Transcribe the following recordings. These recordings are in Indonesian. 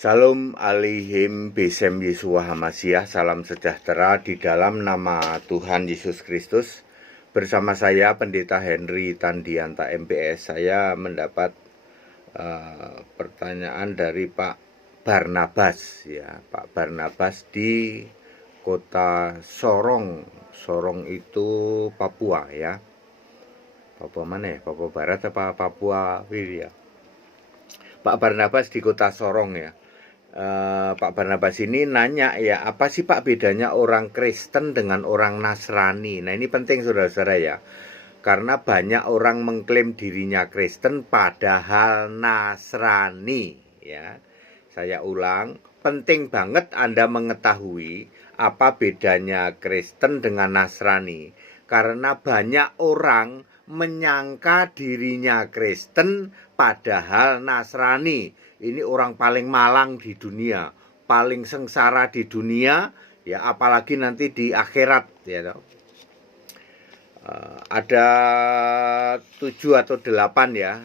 Salam alihim besem Yesua Hamasiah. Salam sejahtera di dalam nama Tuhan Yesus Kristus. Bersama saya Pendeta Henry Tandianta MPS. Saya mendapat pertanyaan dari Pak Barnabas, ya, Pak Barnabas di kota Sorong. Sorong itu Papua, ya. Papua mana ya? Papua Barat apa Papua Wirya? Pak Barnabas di kota Sorong, ya. Pak Barnabas ini nanya, ya, apa sih Pak bedanya orang Kristen dengan orang Nasrani? Nah, ini penting saudara-saudara, ya, karena banyak orang mengklaim dirinya Kristen padahal Nasrani, ya. Saya ulang, penting banget Anda mengetahui apa bedanya Kristen dengan Nasrani, karena banyak orang menyangka dirinya Kristen padahal Nasrani. Ini orang paling malang di dunia, paling sengsara di dunia, ya, apalagi nanti di akhirat, ya. Ada 7 atau 8 ya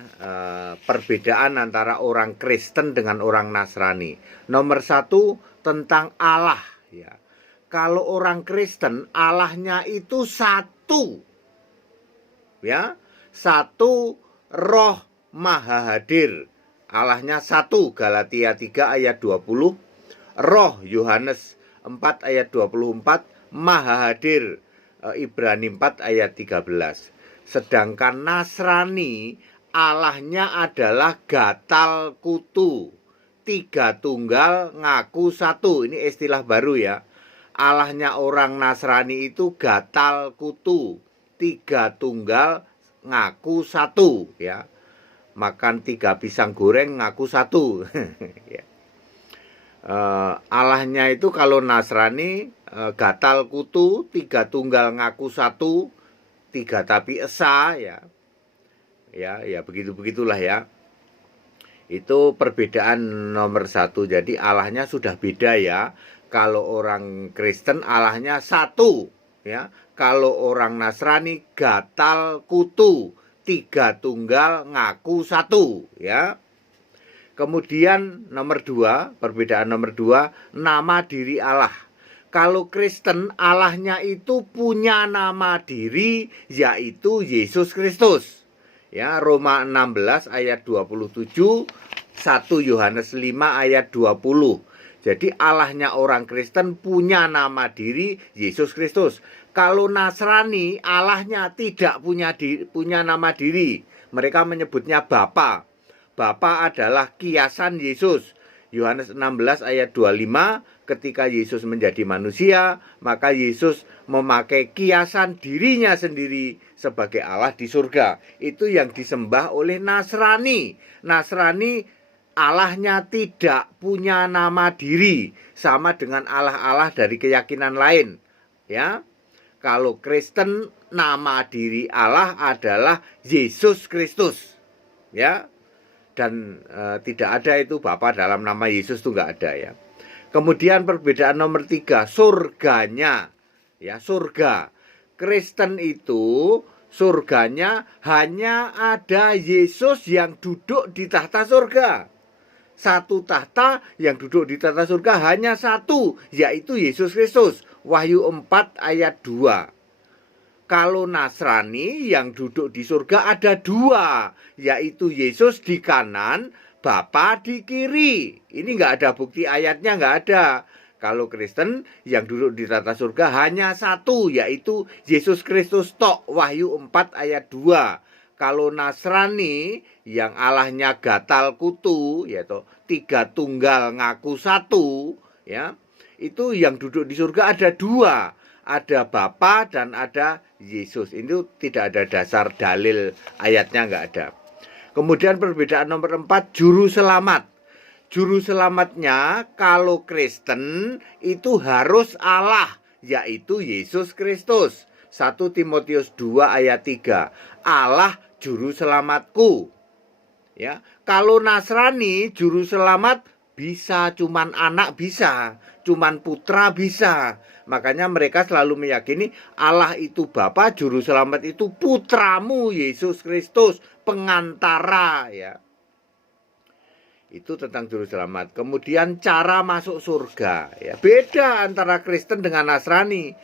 perbedaan antara orang Kristen dengan orang Nasrani. Nomor 1 tentang Allah, ya. Kalau orang Kristen Allahnya itu satu, ya, satu Roh Maha Hadir. Allahnya satu, Galatia 3 ayat 20. Roh, Yohanes 4 ayat 24. Maha Hadir, Ibrani 4 ayat 13. Sedangkan Nasrani Allahnya adalah gatal kutu, tiga tunggal ngaku satu. Ini istilah baru, ya. Allahnya orang Nasrani itu gatal kutu, tiga tunggal ngaku satu, ya. Makan 3 pisang goreng ngaku satu. Ya. Allahnya itu kalau Nasrani gatal kutu, 3 tunggal ngaku satu, 3 tapi esa, ya. Ya begitulah, ya. Itu perbedaan nomor 1. Jadi Allahnya sudah beda, ya. Kalau orang Kristen Allahnya satu, ya. Kalau orang Nasrani gatal kutu, 3 tunggal ngaku satu, ya. Kemudian nomor 2, perbedaan nomor 2, nama diri Allah. Kalau Kristen Allahnya itu punya nama diri, yaitu Yesus Kristus, ya. Roma 16 ayat 27, 1 Yohanes 5 ayat 20. Jadi Allahnya orang Kristen punya nama diri Yesus Kristus. Kalau Nasrani Allahnya tidak punya nama diri. Mereka menyebutnya Bapa. Bapa adalah kiasan Yesus. Yohanes 16 ayat 25, ketika Yesus menjadi manusia, maka Yesus memakai kiasan dirinya sendiri sebagai Allah di surga. Itu yang disembah oleh Nasrani. Nasrani Allahnya tidak punya nama diri, sama dengan Allah-Allah dari keyakinan lain, ya. Kalau Kristen nama diri Allah adalah Yesus Kristus, ya. Dan tidak ada itu Bapa dalam nama Yesus, itu nggak ada, ya. Kemudian perbedaan nomor 3, surganya, ya, surga. Kristen itu surganya hanya ada Yesus yang duduk di tahta surga. Satu tahta yang duduk di tahta surga hanya satu, yaitu Yesus Kristus. Wahyu 4 ayat 2. Kalau Nasrani yang duduk di surga ada 2, yaitu Yesus di kanan, Bapa di kiri. Ini nggak ada bukti ayatnya, nggak ada. Kalau Kristen yang duduk di tahta surga hanya satu, yaitu Yesus Kristus tok. Wahyu 4 ayat 2. Kalau Nasrani yang Allahnya gatal kutu, yaitu 3 tunggal ngaku satu, ya, itu yang duduk di surga ada 2. Ada Bapa dan ada Yesus. Itu tidak ada dasar dalil ayatnya, nggak ada. Kemudian perbedaan nomor 4, juru selamat. Juru selamatnya kalau Kristen itu harus Allah, yaitu Yesus Kristus. 1 Timotius 2 ayat 3. Allah juru selamatku, ya. Kalau Nasrani juru selamat bisa cuman anak, bisa cuman putra, bisa. Makanya mereka selalu meyakini Allah itu Bapa, juru selamat itu putramu Yesus Kristus, pengantara, ya. Itu tentang juru selamat. Kemudian cara masuk surga, ya. Beda antara Kristen dengan Nasrani.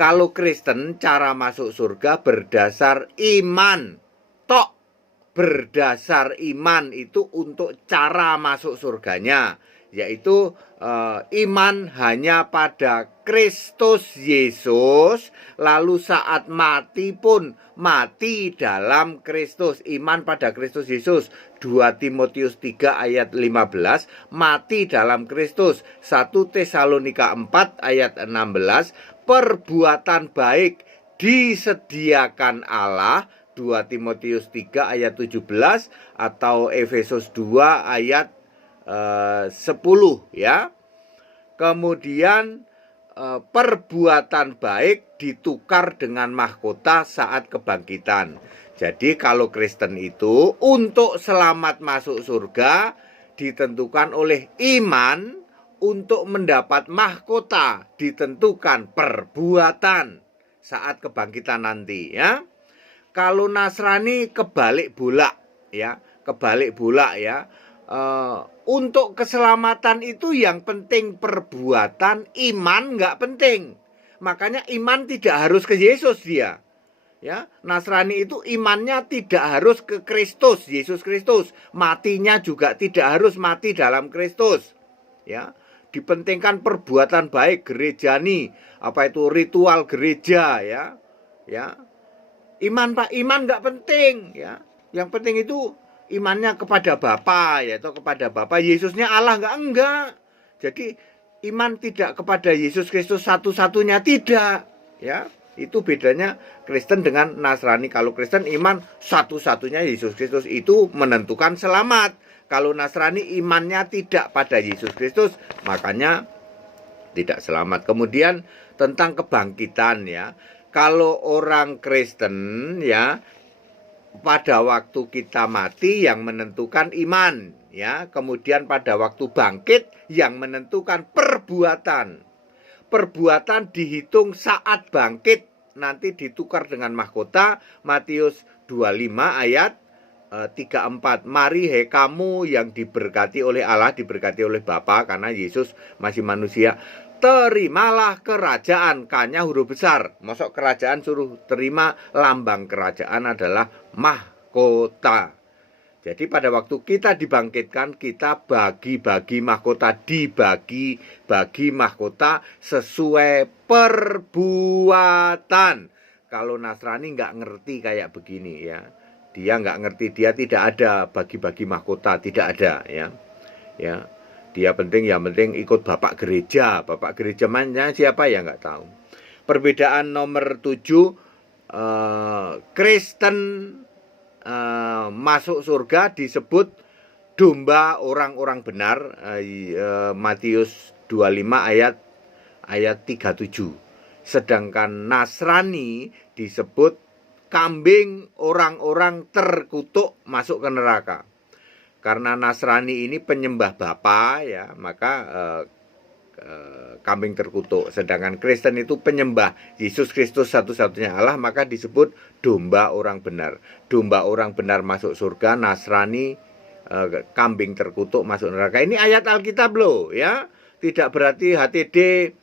Kalau Kristen cara masuk surga berdasar iman. Tok, berdasar iman itu untuk cara masuk surganya, yaitu iman hanya pada Kristus Yesus, lalu saat mati pun mati dalam Kristus. Iman pada Kristus Yesus, 2 Timotius 3 ayat 15, mati dalam Kristus. 1 Tesalonika 4 ayat 16, perbuatan baik disediakan Allah, 2 Timotius 3 ayat 17, atau Efesus 2 ayat 10, ya. Kemudian perbuatan baik ditukar dengan mahkota saat kebangkitan. Jadi kalau Kristen itu untuk selamat masuk surga ditentukan oleh iman, untuk mendapat mahkota ditentukan perbuatan saat kebangkitan nanti, ya. Kalau Nasrani kebalik bolak, ya, kebalik bolak, ya. Untuk keselamatan itu yang penting perbuatan, iman nggak penting. Makanya iman tidak harus ke Yesus dia. Ya, Nasrani itu imannya tidak harus ke Kristus, Yesus Kristus. Matinya juga tidak harus mati dalam Kristus. Ya, dipentingkan perbuatan baik gerejani, apa itu ritual gereja, ya. Ya. Iman Pak, iman nggak penting, ya. Yang penting itu imannya kepada Bapa, yaitu kepada Bapa. Yesusnya Allah enggak. Jadi iman tidak kepada Yesus Kristus satu-satunya, tidak, ya. Itu bedanya Kristen dengan Nasrani. Kalau Kristen iman satu-satunya Yesus Kristus, itu menentukan selamat. Kalau Nasrani imannya tidak pada Yesus Kristus, makanya tidak selamat. Kemudian tentang kebangkitan, ya. Kalau orang Kristen, ya, pada waktu kita mati yang menentukan iman, ya. Kemudian pada waktu bangkit yang menentukan perbuatan. Perbuatan dihitung saat bangkit, nanti ditukar dengan mahkota. Matius 25 ayat 34. Mari hai kamu yang diberkati oleh Allah, diberkati oleh Bapa, karena Yesus masih manusia, terimalah kerajaan. K-nya huruf besar. Masuk kerajaan suruh terima, lambang kerajaan adalah mahkota. Jadi pada waktu kita dibangkitkan, kita bagi-bagi mahkota, dibagi-bagi mahkota sesuai perbuatan. Kalau Nasrani nggak ngerti kayak begini, ya. Dia nggak ngerti, dia tidak ada bagi-bagi mahkota, tidak ada, ya. Ya. Dia yang penting ikut bapak gereja. Bapak gereja mana siapa ya nggak tahu. Perbedaan nomor 7, Kristen masuk surga disebut domba orang-orang benar, Matius 25 ayat 37. Sedangkan Nasrani disebut kambing orang-orang terkutuk masuk ke neraka. Karena Nasrani ini penyembah Bapa, ya, maka kambing terkutuk. Sedangkan Kristen itu penyembah Yesus Kristus satu-satunya Allah, maka disebut domba orang benar. Domba orang benar masuk surga, Nasrani kambing terkutuk masuk neraka. Ini ayat Alkitab loh, ya. Tidak berarti HTD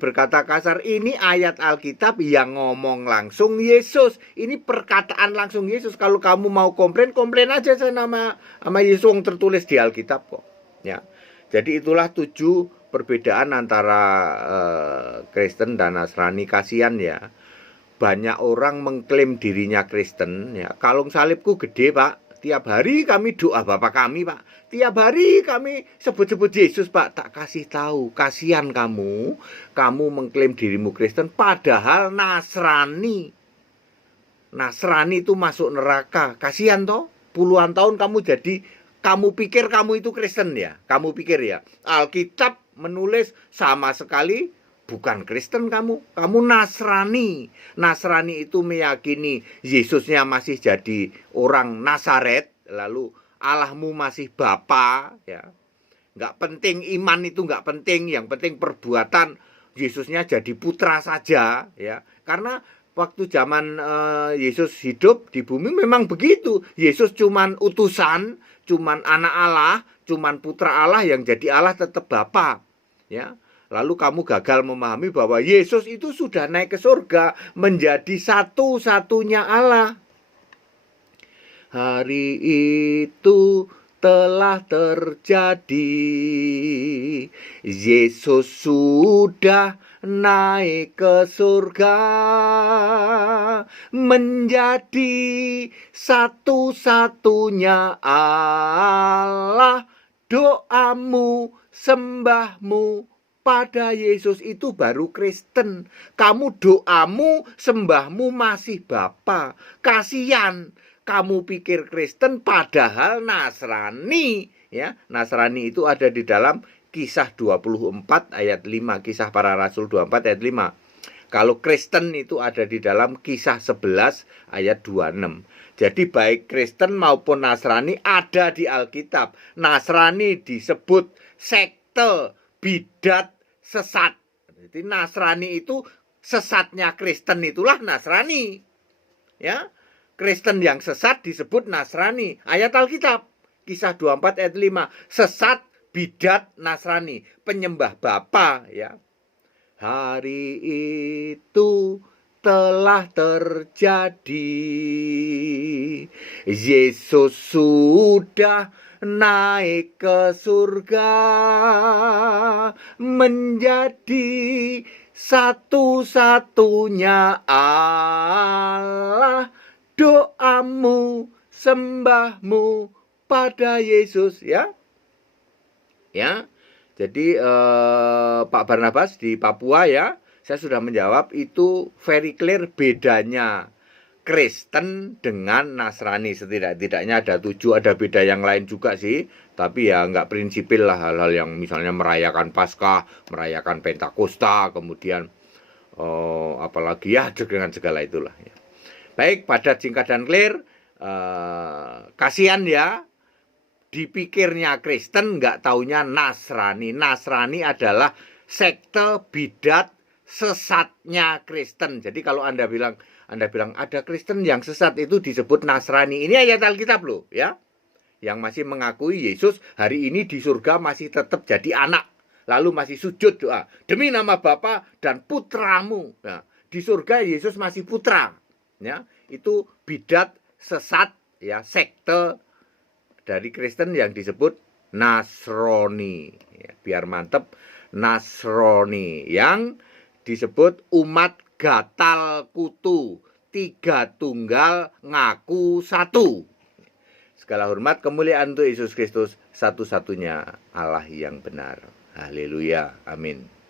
berkata kasar. Ini ayat Alkitab yang ngomong langsung Yesus. Ini perkataan langsung Yesus. Kalau kamu mau komplain aja sama Yesus yang tertulis di Alkitab kok, ya. Jadi itulah 7 perbedaan antara Kristen dan Nasrani. Kasihan, ya. Banyak orang mengklaim dirinya Kristen, ya. Kalung salibku gede, Pak. Tiap hari kami doa Bapa kami, Pak. Tiap hari kami sebut-sebut Yesus, Pak. Tak kasih tahu, kasihan kamu. Kamu mengklaim dirimu Kristen, padahal Nasrani itu masuk neraka. Kasihan toh. Puluhan tahun kamu pikir kamu itu Kristen, ya. Kamu pikir, ya. Alkitab menulis sama sekali bukan Kristen kamu Nasrani. Nasrani itu meyakini Yesusnya masih jadi orang Nazaret, lalu Allahmu masih Bapa, ya. Nggak penting iman itu, nggak penting, yang penting perbuatan. Yesusnya jadi putra saja, ya. Karena waktu zaman Yesus hidup di bumi memang begitu. Yesus cuman utusan, cuman anak Allah, cuman putra Allah, yang jadi Allah tetap Bapa. Ya. Lalu kamu gagal memahami bahwa Yesus itu sudah naik ke surga menjadi satu-satunya Allah. Hari itu telah terjadi. Yesus sudah naik ke surga menjadi satu-satunya Allah. Doamu, sembahmu pada Yesus itu baru Kristen. Kamu doamu, sembahmu masih Bapa. Kasihan kamu pikir Kristen padahal Nasrani, ya. Nasrani itu ada di dalam Kisah 24 ayat 5, Kisah Para Rasul 24 ayat 5. Kalau Kristen itu ada di dalam Kisah 11 ayat 26. Jadi baik Kristen maupun Nasrani ada di Alkitab. Nasrani disebut sekte, bidat, sesat. Jadi Nasrani itu sesatnya Kristen, itulah Nasrani. Ya. Kristen yang sesat disebut Nasrani. Ayat Alkitab, Kisah 24 ayat 5. Sesat, bidat, Nasrani, penyembah Bapa, ya. Hari itu telah terjadi. Yesus sudah naik ke surga menjadi satu-satunya Allah. Doamu, sembahmu pada Yesus, ya. Ya. Jadi Pak Barnabas di Papua, ya, saya sudah menjawab itu very clear bedanya Kristen dengan Nasrani. Setidak-tidaknya ada 7, ada beda yang lain juga sih. Tapi ya nggak prinsipil lah hal-hal yang misalnya merayakan Paskah, merayakan Pentakosta, kemudian apalagi ya dengan segala itulah, ya. Baik, padat, singkat, dan clear. Kasihan ya, dipikirnya Kristen, nggak taunya Nasrani. Nasrani adalah sekte, bidat, sesatnya Kristen. Jadi kalau Anda bilang ada Kristen yang sesat, itu disebut Nasrani. Ini ayat Alkitab loh, ya. Yang masih mengakui Yesus hari ini di surga masih tetap jadi anak. Lalu masih sujud doa, demi nama Bapa dan putramu. Nah, di surga Yesus masih putra. Ya, itu bidat, sesat, ya, sekte dari Kristen yang disebut Nasrani, ya, biar mantep, Nasrani yang disebut umat gatal kutu, 3 tunggal ngaku 1. Segala hormat kemuliaan untuk Yesus Kristus, satu-satunya Allah yang benar. Haleluya, amin.